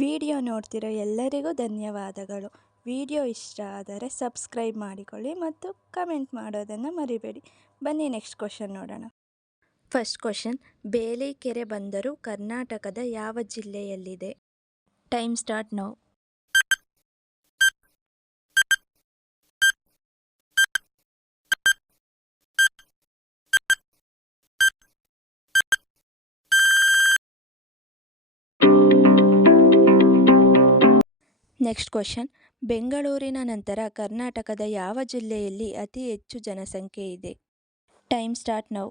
Video ನೋಡ್ತಿರೋ ಎಲ್ಲರಿಗೂ ಧನ್ಯವಾದಗಳು. Video ಇಷ್ಟ ಆದರೆ ಸಬ್ಸ್ಕ್ರೈಬ್ ಮಾಡಿಕೊಳ್ಳಿ ಮತ್ತು ಕಮೆಂಟ್ ಮಾಡೋದನ್ನು ಮರಿಬೇಡಿ. ಬನ್ನಿ ನೆಕ್ಸ್ಟ್ ಕ್ವಶನ್ ನೋಡೋಣ. ಫಸ್ಟ್ ಕ್ವಶನ್, ಬೇಲಿಕೆರೆ ಬಂದರು ಕರ್ನಾಟಕದ ಯಾವ ಜಿಲ್ಲೆಯಲ್ಲಿದೆ? Time start now. Next question, ಬೆಂಗಳೂರಿನ ನಂತರ ಕರ್ನಾಟಕದ ಯಾವ ಜಿಲ್ಲೆಯಲ್ಲಿ ಅತಿ ಹೆಚ್ಚು ಜನಸಂಖ್ಯೆ ಇದೆ? Time start now.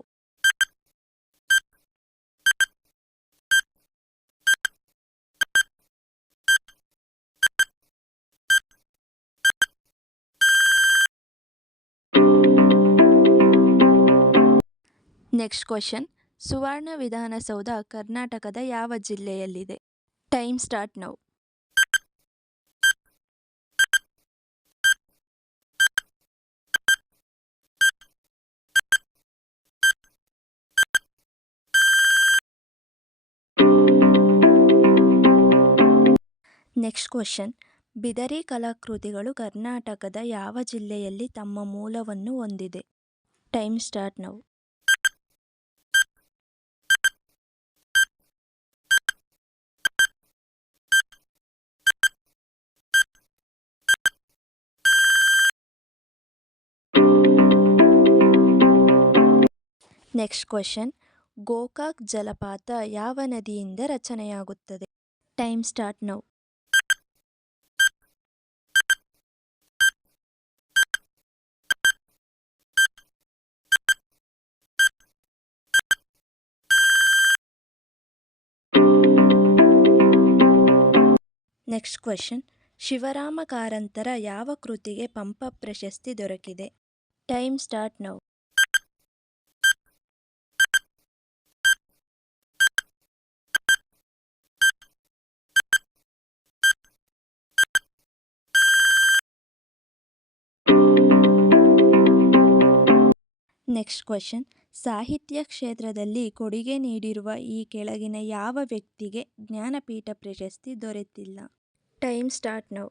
Next question, Suvarna Vidhana Soudha ಕರ್ನಾಟಕದ ಯಾವ ಜಿಲ್ಲೆಯಲ್ಲಿದೆ? Time start now. Next question, Bidri ಕಲಾಕೃತಿಗಳು ಕರ್ನಾಟಕದ ಯಾವ ಜಿಲ್ಲೆಯಲ್ಲಿ ತಮ್ಮ ಮೂಲವನ್ನು ಹೊಂದಿದೆ? Time start now. Next question, Gokak ಜಲಪಾತ ಯಾವ ನದಿಯಿಂದ ರಚನೆಯಾಗುತ್ತದೆ? Time start now. Next question, Shivarama ಕಾರಂತರ ಯಾವ ಕೃತಿಗೆ ಪಂಪ ಪ್ರಶಸ್ತಿ ದೊರಕಿದೆ? Time start now. Next question, ಸಾಹಿತ್ಯ ಕ್ಷೇತ್ರದಲ್ಲಿ ಕೊಡುಗೆ ನೀಡಿರುವ ಈ ಕೆಳಗಿನ ಯಾವ ವ್ಯಕ್ತಿಗೆ ಜ್ಞಾನಪೀಠ ಪ್ರಶಸ್ತಿ ದೊರೆತಿಲ್ಲ? Time start now.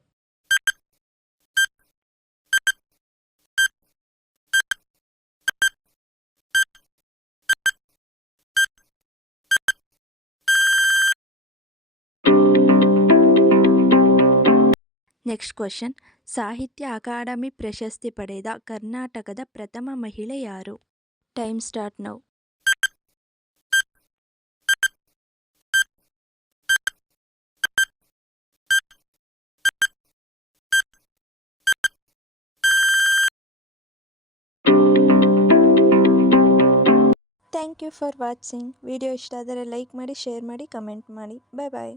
Next question, Sahitya Akademi ಪ್ರಶಸ್ತಿ ಪಡೆದ ಕರ್ನಾಟಕದ ಪ್ರಥಮ ಮಹಿಳೆ ಯಾರು? Time start now. Thank you for watching. Video ಇಷ್ಟ ಆದರೆ ಲೈಕ್ ಮಾಡಿ, ಶೇರ್ ಮಾಡಿ, ಕಮೆಂಟ್ ಮಾಡಿ. ಬಾಯ್ ಬಾಯ್.